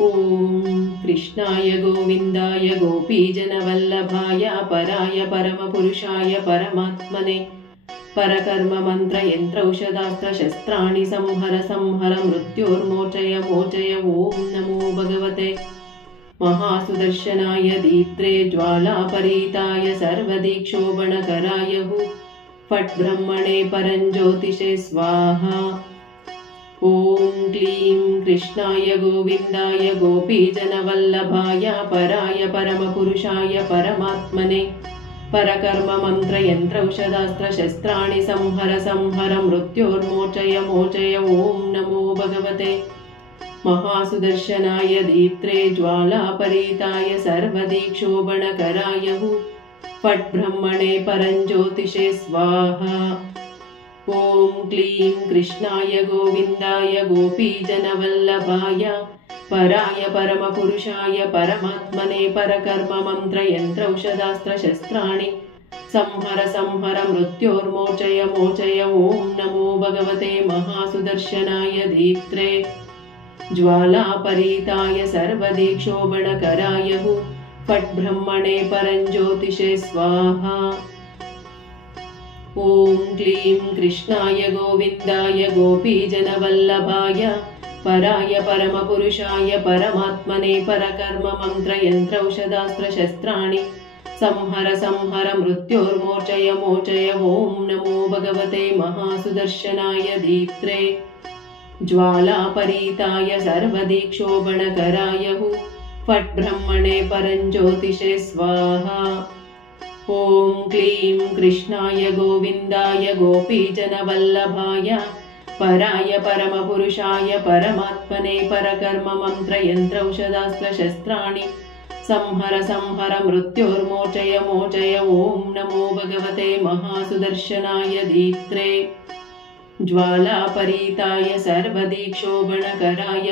ॐ कृष्णाय गोविन्दाय गोपीजनवल्लभाय पराय परमपुरुषाय परमात्मने परकर्म मन्त्रयन्त्रौषधास्त्रशस्त्राणि संहर संहर मृत्योर्मोचय मोचय ॐ नमो भगवते महासुदर्शनाय दीप्त्रे ज्वालापरीताय सर्वदीक्षोभणकराय फट् ब्रह्मणे परञ्ज्योतिषे स्वाहा। ॐ क्लीं कृष्णाय गोविन्दाय गोपीजनवल्लभाय पराय परमपुरुषाय परमात्मने परकर्म मन्त्रयन्त्रौषधास्त्रशस्त्राणि संहर संहर मृत्योर्मोचय मोचय ॐ नमो भगवते महासुदर्शनाय दीप्त्रे ज्वालापरीताय सर्वदीक्षोभणकराय फट् ब्रह्मणे परञ्ज्योतिषे स्वाहा। ॐ क्लीं कृष्णाय गोविन्दाय गोपीजनवल्लभाय पराय परमपुरुषाय परमात्मने परकर्म मन्त्रयन्त्रौषधास्त्रशस्त्राणि संहर संहर मृत्योर्मोचय मोचय ॐ नमो भगवते महासुदर्शनाय दीप्त्रे ज्वालापरीताय सर्वदीक्षोभणकराय फट् ब्रह्मणे परञ्ज्योतिषे स्वाहा। ॐ क्लीं कृष्णाय गोविन्दाय गोपीजनवल्लभाय पराय परमपुरुषाय परमात्मने परकर्म मन्त्रयन्त्रौषधास्त्रशस्त्राणि संहर संहर मृत्योर्मोचय मोचय ॐ नमो भगवते महासुदर्शनाय दीप्त्रे ज्वालापरीताय सर्वदीक्षोभणकराय फट् ब्रह्मणे परञ्ज्योतिषे स्वाहा। ॐ क्लीं कृष्णाय गोविन्दाय गोपीजनवल्लभाय पराय परमपुरुषाय परमात्मने परकर्म मन्त्रयन्त्रौषधास्त्रशस्त्राणि संहर संहर मृत्योर्मोचय मोचय ॐ नमो भगवते महासुदर्शनाय दीप्त्रे ज्वालापरीताय सर्वदीक्षोभणकराय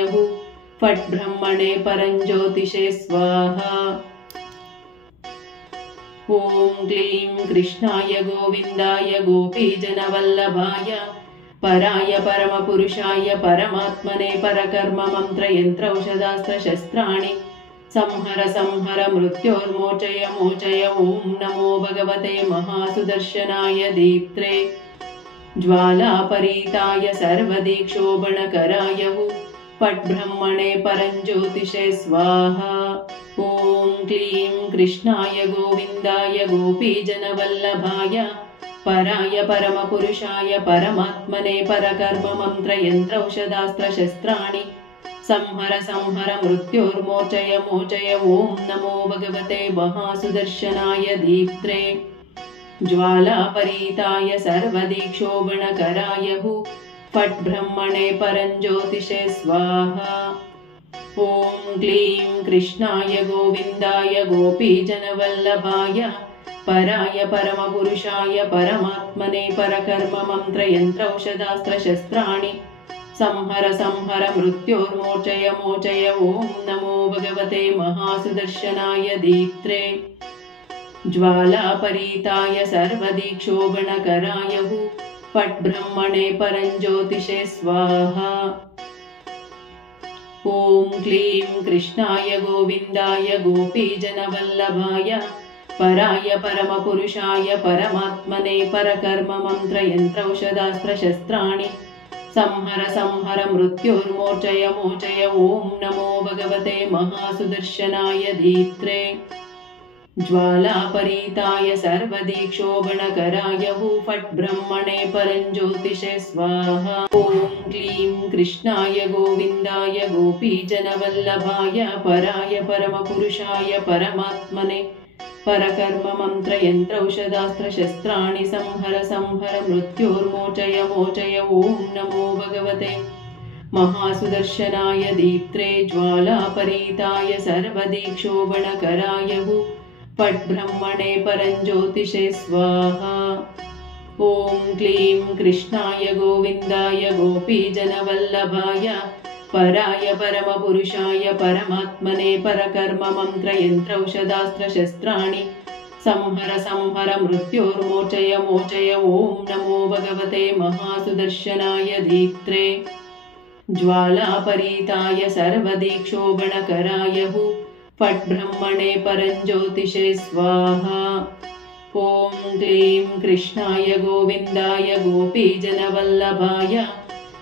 फट् ब्रह्मणे परञ्ज्योतिषे स्वाहा। ॐ क्लीं कृष्णाय गोविन्दाय गोपीजनवल्लभाय पराय परमपुरुषाय परमात्मने परकर्म मन्त्रयन्त्रौषधास्त्रशस्त्राणि संहर संहर मृत्योर्मोचय मोचय ॐ नमो भगवते महासुदर्शनाय दीप्त्रे ज्वालापरीताय सर्वदीक्षोभणकराय फट् ब्रह्मणे परञ्ज्योतिषे स्वाहा। ॐ क्लीं कृष्णाय गोविन्दाय गोपीजनवल्लभाय पराय परमपुरुषाय परमात्मने परकर्म मन्त्रयन्त्रौषधास्त्रशस्त्राणि संहर संहर मृत्योर्मोचय मोचय ॐ नमो भगवते महासुदर्शनाय दीप्त्रे ज्वालापरीताय सर्वदीक्षोभणकराय फट् ब्रह्मणे परञ्ज्योतिषे स्वाहा। ॐ क्लीं कृष्णाय गोविन्दाय गोपीजनवल्लभाय पराय परमपुरुषाय परमात्मने परकर्म मन्त्रयन्त्रौषधास्त्रशस्त्राणि संहर संहर मृत्योर्मोचय मोचय ॐ नमो भगवते महासुदर्शनाय दीप्त्रे ज्वालापरीताय सर्वदीक्षोभणकराय फट् ब्रह्मणे परञ्ज्योतिषे स्वाहा। ॐ क्लीं कृष्णाय गोविन्दाय गोपीजनवल्लभाय पराय परमपुरुषाय परमात्मने परकर्म मन्त्रयन्त्रौषधास्त्रशस्त्राणि संहर संहर मृत्योर्मोचय मोचय ॐ नमो भगवते महासुदर्शनाय दीप्त्रे ज्वालापरीताय सर्वदीक्षोभणकराय फट् ब्रह्मणे परञ्ज्योतिषे स्वाहा। ॐ क्लीं कृष्णाय गोविन्दाय गोपीजनवल्लभाय पराय परमपुरुषाय परमात्मने परकर्म मन्त्रयन्त्रौषधास्त्रशस्त्राणि संहर संहर मृत्योर्मोचय मोचय ॐ नमो भगवते महासुदर्शनाय दीप्त्रे ज्वालापरीताय सर्वदीक्षोभणकराय फट् ब्रह्मणे परञ्ज्योतिषे स्वाहा। ॐ क्लीं कृष्णाय गोविन्दाय गोपीजनवल्लभाय पराय परमपुरुषाय परमात्मने परकर्म मन्त्रयन्त्रौषधास्त्रशस्त्राणि संहर संहर मृत्योर्मोचय मोचय ॐ नमो भगवते महासुदर्शनाय दीप्त्रे ज्वालापरीताय सर्वदीक्षोभणकराय फट् ब्रह्मणे परञ्ज्योतिषे स्वाहा। ॐ क्लीं कृष्णाय गोविन्दाय गोपीजनवल्लभाय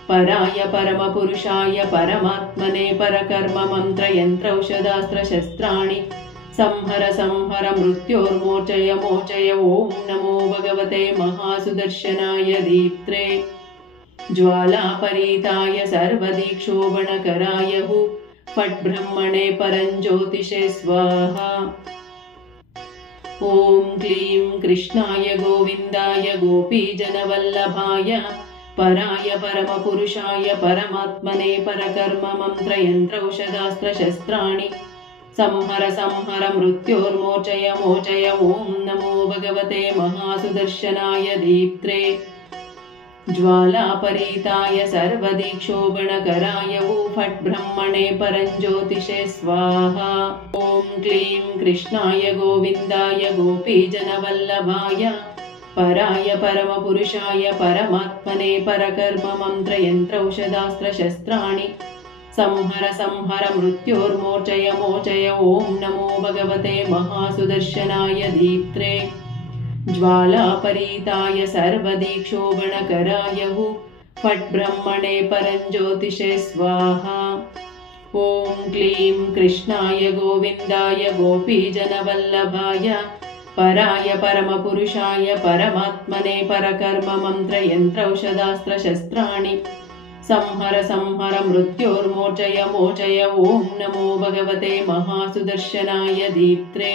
पराय परमपुरुषाय परमात्मने परकर्ममन्त्रयन्त्रौषधास्त्रशस्त्राणि संहर संहर मृत्योर्मोचय मोचय। ॐ नमो भगवते महासुदर्शनाय दीप्त्रे ज्वालापरीताय सर्वदीक्षोभणकराय फट् ब्रह्मणे परञ्ज्योतिषे स्वाहा। ॐ क्लीं कृष्णाय गोविन्दाय गोपीजनवल्लभाय पराय परमपुरुषाय परमात्मने परकर्ममन्त्रयन्त्रौषधास्त्रशस्त्राणि संहर संहर मृत्योर्मोचय मोचय। ॐ नमो भगवते महासुदर्शनाय दीप्त्रे ज्वालापरीताय सर्वदीक्षोभणकराय फट् ब्रह्मणे परञ्ज्योतिषे स्वाहा। ॐ क्लीं कृष्णाय गोविन्दाय गोपीजनवल्लभाय पराय परमपुरुषाय परमात्मने परकर्ममन्त्रयन्त्रौषधास्त्रशस्त्राणि संहर संहर मृत्योर्मोचय मोचय। ॐ नमो भगवते महासुदर्शनाय दीप्त्रे ज्वालापरीताय सर्वदीक्षोभणकराय फट् ब्रह्मणे परञ्ज्योतिषे स्वाहा। ॐ क्लीं कृष्णाय गोविन्दाय गोपीजनवल्लभाय पराय परमपुरुषाय परमात्मने परकर्ममन्त्रयन्त्रौषधास्त्रशस्त्राणि संहर संहर मृत्योर्मोचय मोचय। ॐ नमो भगवते महासुदर्शनाय दीप्त्रे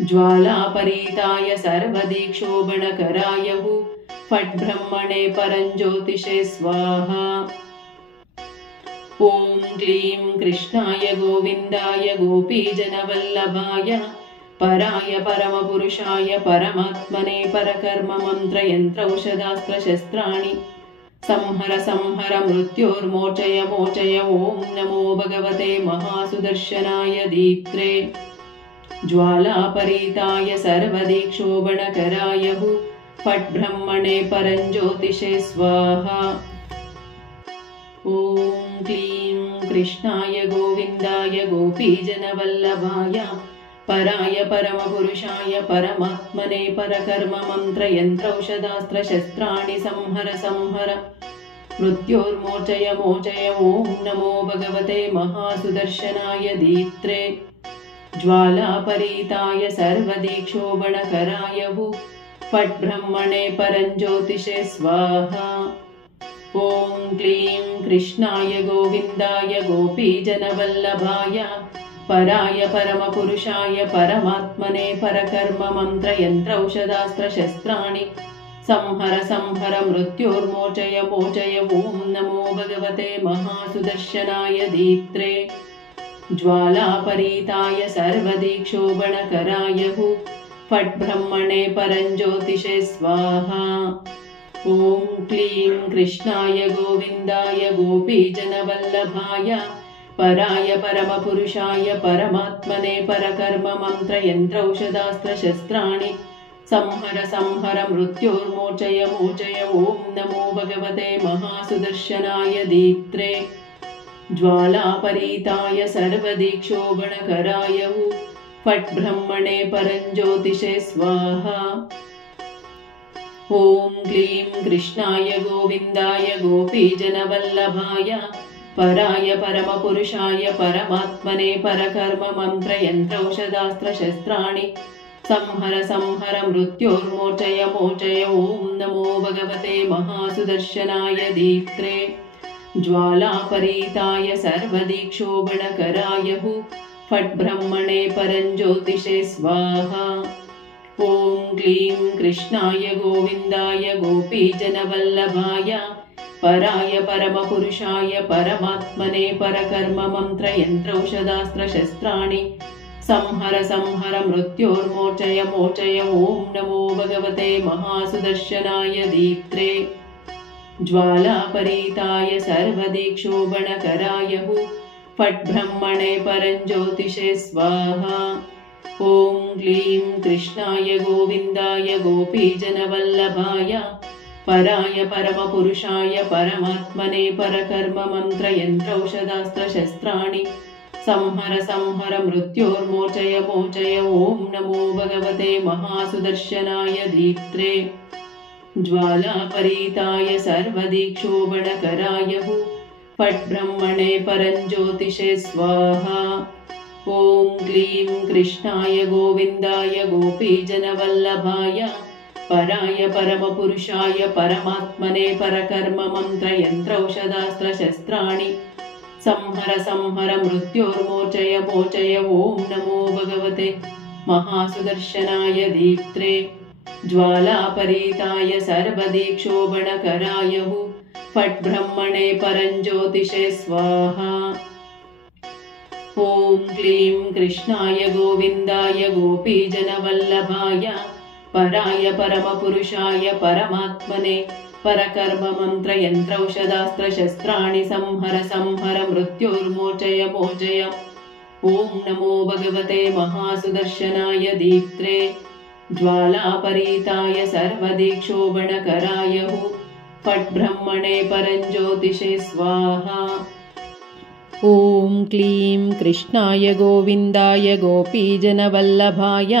ज्वालापरीताय सर्वदीक्षोभणकराय फट् ब्रह्मणे परञ्ज्योतिषे स्वाहा। ॐ क्लीं कृष्णाय गोविन्दाय गोपीजनवल्लभाय पराय परमपुरुषाय परमात्मने परकर्ममन्त्रयन्त्रौषधास्त्रशस्त्राणि संहर संहर मृत्योर्मोचय मोचय। ॐ नमो भगवते महासुदर्शनाय दीप्त्रे ज्वालापरीताय सर्वदीक्षोभणकराय फट् ब्रह्मणे परञ्ज्योतिषे स्वाहा। ॐ क्लीं कृष्णाय गोविन्दाय गोपीजनवल्लभाय पराय परमपुरुषाय परमात्मने परकर्ममन्त्रयन्त्रौषधास्त्रशस्त्राणि संहर संहर मृत्योर्मोचय मोचय। ॐ नमो भगवते महासुदर्शनाय दीप्त्रे ज्वालापरीताय सर्वदीक्षोभणकराय फट् ब्रह्मणे परञ्ज्योतिषे स्वाहा। ॐ क्लीं कृष्णाय गोविन्दाय गोपीजनवल्लभाय पराय परमपुरुषाय परमात्मने परकर्ममन्त्रयन्त्रौषधास्त्रशस्त्राणि संहर संहर मृत्योर्मोचय मोचय। ॐ नमो भगवते महासुदर्शनाय दीप्त्रे ज्वालापरीताय सर्वदीक्षोभणकराय फट् ब्रह्मणे परञ्ज्योतिषे स्वाहा। ॐ क्लीं कृष्णाय गोविन्दाय गोपीजनवल्लभाय पराय परमपुरुषाय परमात्मने परकर्ममन्त्रयन्त्रौषधास्त्रशस्त्राणि संहर संहर मृत्योर्मोचय मोचय। ॐ नमो भगवते महासुदर्शनाय दीप्त्रे ज्वालापरीताय सर्वदीक्षोभणकराय फट् ब्रह्मणे परञ्ज्योतिषे स्वाहा। ॐ क्लीं कृष्णाय गोविन्दाय गोपीजनवल्लभाय पराय परमपुरुषाय परमात्मने परकर्ममन्त्रयन्त्रौषधास्त्रशस्त्राणि संहर संहर मृत्योर्मोचय मोचय। ॐ नमो भगवते महासुदर्शनाय दीप्त्रे ज्वालापरीताय सर्वदीक्षोभणकराय फट् ब्रह्मणे परञ्ज्योतिषे स्वाहा। ॐ क्लीं कृष्णाय गोविन्दाय गोपीजनवल्लभाय पराय परमपुरुषाय परमात्मने परकर्ममन्त्रयन्त्रौषधास्त्रशस्त्राणि संहर संहर मृत्योर्मोचय मोचय। ॐ नमो भगवते महासुदर्शनाय दीप्त्रे ज्वालापरीताय सर्वदीक्षोभणकराय फट् ब्रह्मणे परञ्ज्योतिषे स्वाहा। ॐ क्लीं कृष्णाय गोविन्दाय गोपीजनवल्लभाय पराय परमपुरुषाय परमात्मने परकर्ममन्त्रयन्त्रौषधास्त्रशस्त्राणि संहर संहर मृत्योर्मोचय मोचय। ॐ नमो भगवते महासुदर्शनाय दीप्त्रे ज्वालापरीताय सर्वदिक्षोभणकराय फट् ब्रह्मणे परञ्ज्योतिषे स्वाहा। ॐ क्लीं कृष्णाय गोविन्दाय गोपीजनवल्लभाय पराय परमपुरुषाय परमात्मने परकर्ममन्त्रयन्त्रौषधास्त्रशस्त्राणि संहर संहर मृत्योर्मोचय मोचय। ॐ नमो भगवते महासुदर्शनाय दीप्त्रे ज्वालापरीताय सर्वदिक्षोभणकराय फट् ब्रह्मणे परञ्ज्योतिषे स्वाहा। ॐ क्लीं कृष्णाय गोविन्दाय गोपीजनवल्लभाय पराय परमपुरुषाय परमात्मने परकर्ममन्त्रयन्त्रौषधास्त्रशस्त्राणि संहर संहर मृत्योर्मोचय मोचय। ॐ नमो भगवते महासुदर्शनाय दीप्त्रे ज्वालापरीताय सर्वदिक्षोभणकराय फट् ब्रह्मणे परञ्ज्योतिषे स्वाहा। ॐ क्लीं कृष्णाय गोविन्दाय गोपीजनवल्लभाय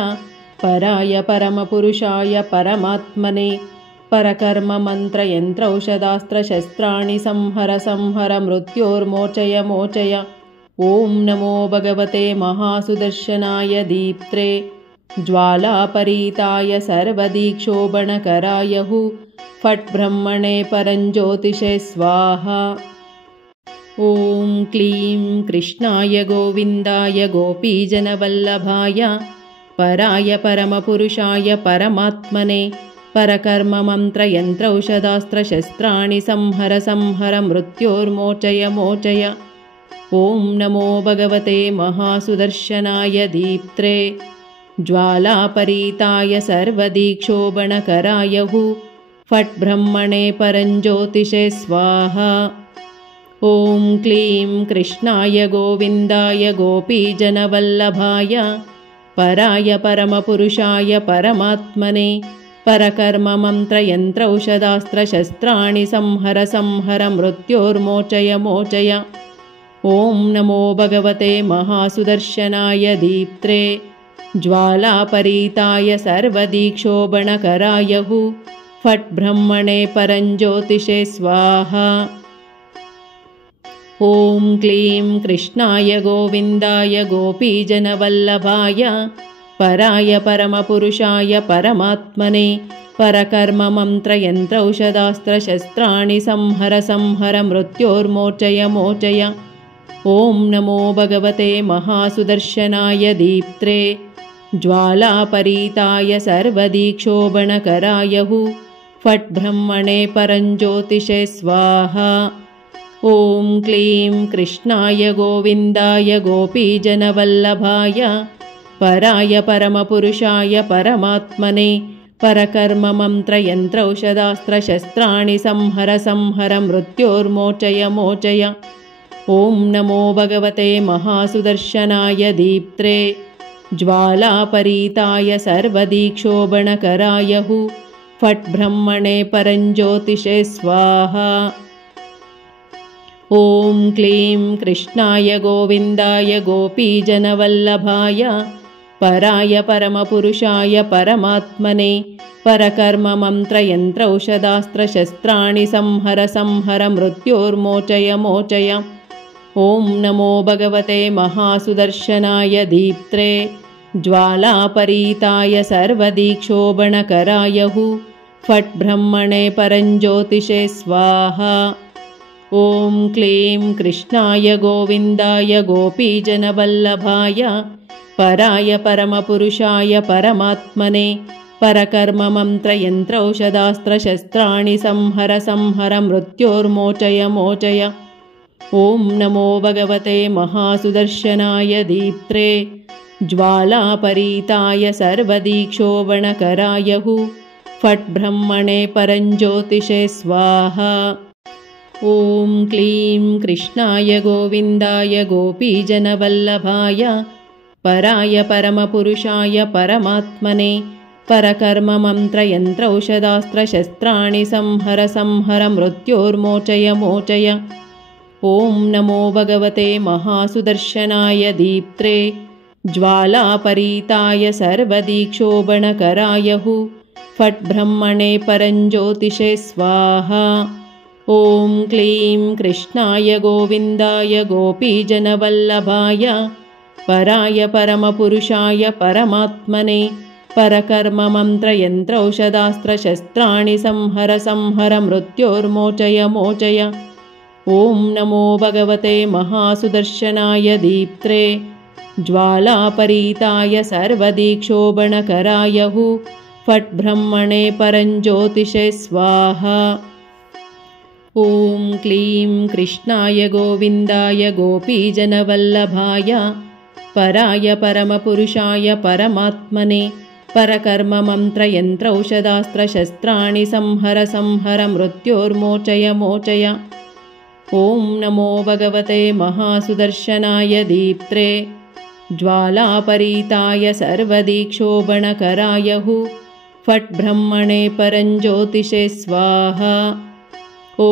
पराय परमपुरुषाय परमात्मने परकर्ममन्त्रयन्त्रौषधास्त्रशस्त्राणि संहर संहर मृत्योर्मोचय मोचय। ॐ नमो भगवते महासुदर्शनाय दीप्त्रे ज्वालापरीताय सर्वदिक्षोभणकराय फट् ब्रह्मणे परञ्ज्योतिषे स्वाहा। ॐ क्लीं कृष्णाय गोविन्दाय गोपीजनवल्लभाय पराय परमपुरुषाय परमात्मने परकर्ममन्त्रयन्त्रौषधास्त्रशस्त्राणि संहर संहर मृत्योर्मोचय मोचय। ॐ नमो भगवते महासुदर्शनाय दीप्त्रे ज्वालापरीताय सर्वदिक्षोभणकराय फट् ब्रह्मणे परञ्ज्योतिषे स्वाहा। ॐ क्लीं कृष्णाय गोविन्दाय गोपीजनवल्लभाय पराय परमपुरुषाय परमात्मने परकर्ममन्त्रयन्त्रौषधास्त्रशस्त्राणि संहर संहर मृत्योर्मोचय मोचय। ॐ नमो भगवते महासुदर्शनाय दीप्त्रे ज्वालापरीताय सर्वदिक्षोभणकराय फट् ब्रह्मणे परञ्ज्योतिषे स्वाहा। ॐ क्लीं कृष्णाय गोविन्दाय गोपीजनवल्लभाय पराय परमपुरुषाय परमात्मने परकर्ममन्त्रयन्त्रौषधास्त्रशस्त्राणि संहर संहर मृत्योर्मोचय मोचय। ॐ नमो भगवते महासुदर्शनाय दीप्त्रे ज्वालापरीताय सर्वदिक्षोभणकराय फट् ब्रह्मणे परञ्ज्योतिषे स्वाहा। ॐ क्लीं कृष्णाय गोविन्दाय गोपीजनवल्लभाय पराय परमपुरुषाय परमात्मने परकर्ममन्त्रयन्त्रौषधास्त्रशस्त्राणि संहर संहर मृत्योर्मोचय मोचय। ॐ नमो भगवते महासुदर्शनाय दीप्त्रे ज्वालापरीताय सर्वदिक्षोभणकराय फट् ब्रह्मणे परञ्ज्योतिषे स्वाहा। ॐ क्लीं कृष्णाय गोविन्दाय गोपीजनवल्लभाय पराय परमपुरुषाय परमात्मने परकर्ममन्त्रयन्त्रौषधास्त्रशस्त्राणि संहर संहर मृत्योर्मोचय मोचय। ॐ नमो भगवते महासुदर्शनाय दीप्त्रे ज्वालापरीताय सर्वदिक्षोभणकराय फट् ब्रह्मणे परञ्ज्योतिषे स्वाहा। ॐ क्लीं कृष्णाय गोविन्दाय गोपीजनवल्लभाय पराय परमपुरुषाय परमात्मने परकर्ममन्त्रयन्त्रौषधास्त्रशस्त्राणि संहर संहर मृत्योर्मोचय मोचय। ॐ नमो भगवते महासुदर्शनाय दीप्त्रे ज्वालापरीताय सर्वदिक्षोभणकराय फट् ब्रह्मणे परञ्ज्योतिषे स्वाहा। ॐ क्लीं कृष्णाय गोविन्दाय गोपीजनवल्लभाय पराय परमपुरुषाय परमात्मने परकर्ममन्त्रयन्त्रौषधास्त्रशस्त्राणि संहर संहर मृत्योर्मोचय मोचय। ॐ नमो भगवते महासुदर्शनाय दीप्त्रे ज्वालापरीताय सर्वदीक्षोभणकराय फट् ब्रह्मणे परञ्ज्योतिषे स्वाहा। ॐ क्लीं कृष्णाय गोविन्दाय गोपीजनवल्लभाय पराय परमपुरुषाय परमात्मने परकर्ममन्त्रयन्त्रौषधास्त्रशस्त्राणि संहर संहर मृत्योर्मोचय मोचय। ॐ नमो भगवते महासुदर्शनाय दीप्त्रे ज्वालापरीताय सर्वदीक्षोभणकराय फट् ब्रह्मणे परञ्ज्योतिषे स्वाहा। ॐ क्लीं कृष्णाय गोविन्दाय गोपीजनवल्लभाय पराय परमपुरुषाय परमात्मने परकर्ममन्त्रयन्त्रौषधास्त्रशस्त्राणि संहर संहर मृत्योर्मोचय मोचय। ॐ नमो भगवते महासुदर्शनाय दीप्त्रे ज्वालापरीताय सर्वदीक्षोभणकराय फट् ब्रह्मणे परञ्ज्योतिषे स्वाहा। ॐ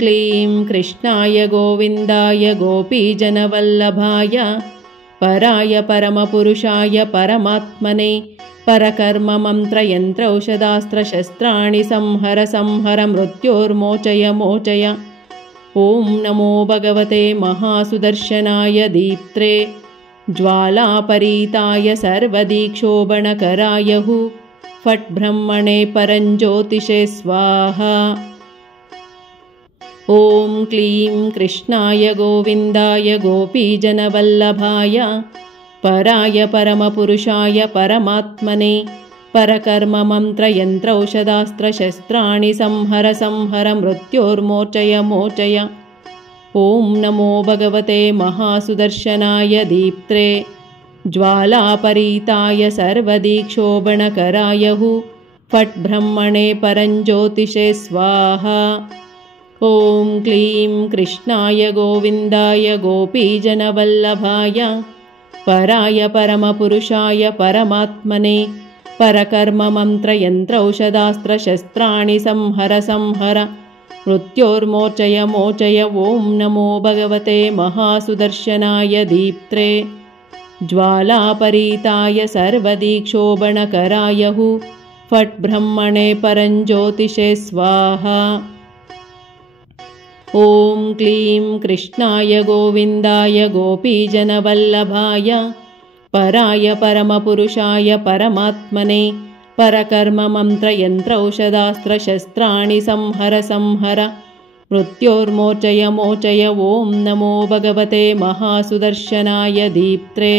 क्लीं कृष्णाय गोविन्दाय गोपीजनवल्लभाय पराय परमपुरुषाय परमात्मने परकर्ममन्त्रयन्त्रौषधास्त्रशस्त्राणि संहर संहर मृत्योर्मोचय मोचय। ॐ नमो भगवते महासुदर्शनाय दीप्त्रे ज्वालापरीताय सर्वदीक्षोभणकराय फट् ब्रह्मणे परञ्ज्योतिषे स्वाहा। ॐ क्लीं कृष्णाय गोविन्दाय गोपीजनवल्लभाय पराय परमपुरुषाय परमात्मने परकर्ममन्त्रयन्त्रौषधास्त्रशस्त्राणि संहर संहर मृत्योर्मोचय मोचय। ॐ नमो भगवते महासुदर्शनाय दीप्त्रे ज्वालापरीताय सर्वदीक्षोभणकराय फट् ब्रह्मणे परञ्ज्योतिषे स्वाहा। ॐ क्लीं कृष्णाय गोविन्दाय गोपीजनवल्लभाय पराय परमपुरुषाय परमात्मने परकर्ममन्त्रयन्त्रौषधास्त्रशस्त्राणि संहर संहर मृत्योर्मोचय मोचय। ॐ नमो भगवते महासुदर्शनाय दीप्त्रे ज्वालापरीताय सर्वदीक्षोभणकराय फट् ब्रह्मणे परञ्ज्योतिषे स्वाहा। ॐ क्लीं कृष्णाय गोविन्दाय गोपीजनवल्लभाय पराय परमपुरुषाय परमात्मने परकर्ममन्त्रयन्त्रौषधास्त्रशस्त्राणि संहर संहर मृत्योर्मोचय मोचय। ॐ नमो भगवते महासुदर्शनाय दीप्त्रे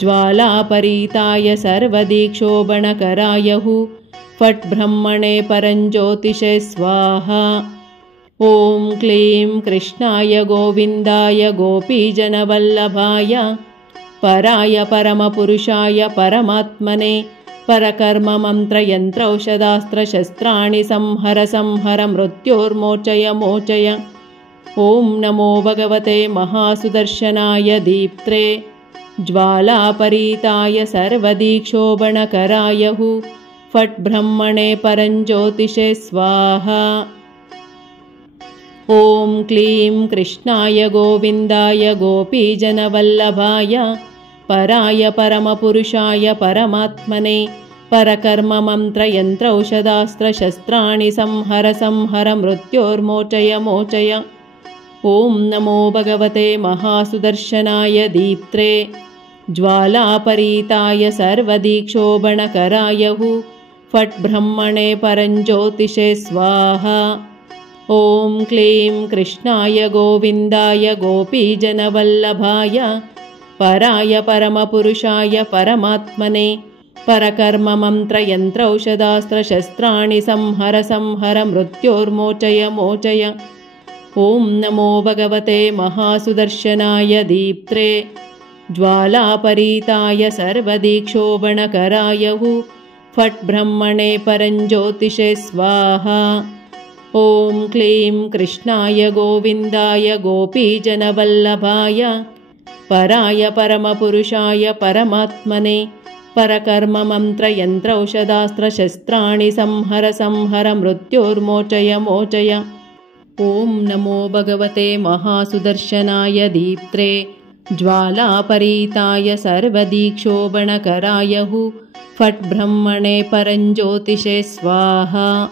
ज्वालापरीताय सर्वदीक्षोभणकराय फट् ब्रह्मणे परञ्ज्योतिषे स्वाहा। ॐ क्लीं कृष्णाय गोविन्दाय गोपीजनवल्लभाय पराय परमपुरुषाय परमात्मने परकर्ममन्त्रयन्त्रौषधास्त्रशस्त्राणि संहर संहर मृत्योर्मोचय मोचय। ॐ नमो भगवते महासुदर्शनाय दीप्त्रे ज्वालापरीताय सर्वदीक्षोभणकराय फट् ब्रह्मणे परञ्ज्योतिषे स्वाहा। ॐ क्लीं कृष्णाय गोविन्दाय गोपीजनवल्लभाय पराय परमपुरुषाय परमात्मने परकर्ममन्त्रयन्त्रौषधास्त्रशस्त्राणि संहर संहर मृत्योर्मोचय मोचय। ॐ नमो भगवते महासुदर्शनाय दीप्त्रे ज्वालापरीताय सर्वदीक्षोभणकराय फट् ब्रह्मणे परञ्ज्योतिषे स्वाहा। ॐ क्लीं कृष्णाय गोविन्दाय गोपीजनवल्लभाय पराय परमपुरुषाय परमात्मने परकर्ममन्त्रयन्त्रौषधास्त्रशस्त्राणि संहर संहर मृत्योर्मोचय मोचय। ॐ नमो भगवते महासुदर्शनाय दीप्त्रे ज्वालापरीताय सर्वदीक्षोभणकराय फट् ब्रह्मणे परञ्ज्योतिषे स्वाहा। ॐ क्लीं कृष्णाय गोविन्दाय गोपीजनवल्लभाय पराय परमपुरुषाय परमात्मने परकर्ममन्त्रयन्त्रौषधास्त्रशस्त्राणि संहर संहर मृत्योर्मोचय मोचय। ॐ नमो भगवते महासुदर्शनाय दीप्त्रे ज्वालापरीताय सर्वदीक्षोभणकराय फट् ब्रह्मणे परञ्ज्योतिषे स्वाहा।